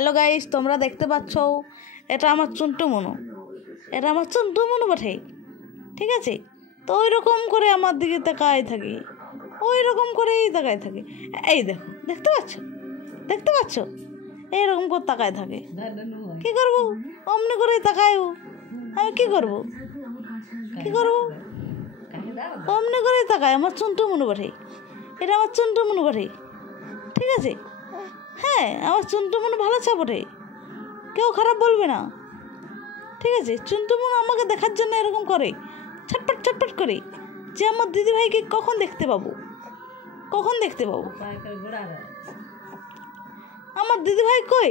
Hello guys, তোমরা দেখতে পাচ্ছ এটা আমার চুন্টু মনু, এটা আমার চুন্টু মনু বটে। ঠিক আছে, তো ওই রকম করে আমার দিকে তাকায় থাকে, ওই রকম করেই তাকায় থাকে। এই দেখো, দেখতে পাচ্ছ, দেখতে পাচ্ছ, এইরকম করে তাকায় থাকে। কি করবো, অমনি করেই তাকায়ও। আমি কি করব, কি করব, অমনি করেই তাকায়। আমার চুন্টু মনু বটে, এটা আমার চুন্টু মনু বটে। ঠিক আছে, হ্যাঁ, আমার চুন্টু মনু ভালো চা বটে, কেউ খারাপ বলবে না। ঠিক আছে, চুন্টু মনু আমাকে দেখার জন্য এরকম করে, ছটপট ছটপট করে, যে আমার দিদিভাইকে কখন দেখতে পাবো, কখন দেখতে পাবো। আমার দিদিভাই কই,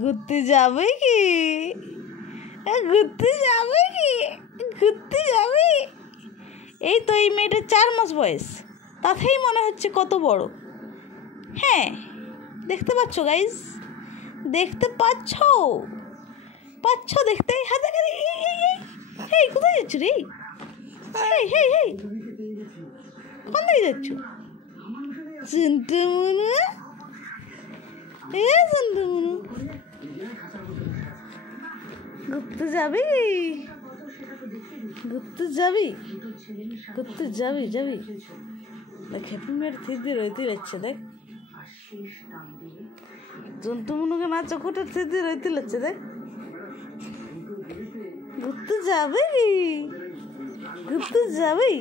ঘুরতে যাবে কি, ঘুরতে যাবে কি, ঘুরতে যাবে। এই তো এই মেয়েটার 4 মাস বয়স, তাতেই মনে হচ্ছে কত বড়। হ্যাঁ, দেখতে পাচ্ছ গাইজ, দেখতে পাচ্ছ, পাচ্ছ দেখতে। হাতে করে এই কোথায় যাচ্ছ রে, কোন দিকে যাচ্ছ? চুন্টু মনু, চুন্টু মনু, ঘুরতে যাবি, ঘুরতে যাবি, ঘুরতে যাবি, যাবি। দেখ হ্যাপি মেয়ের থিদি রইতে যাচ্ছে, দেখ চুন্টু মনুকে না চকুটার থিদি রইতে যাচ্ছে। দেখ, ঘুরতে যাবি, ঘুরতে যাবি।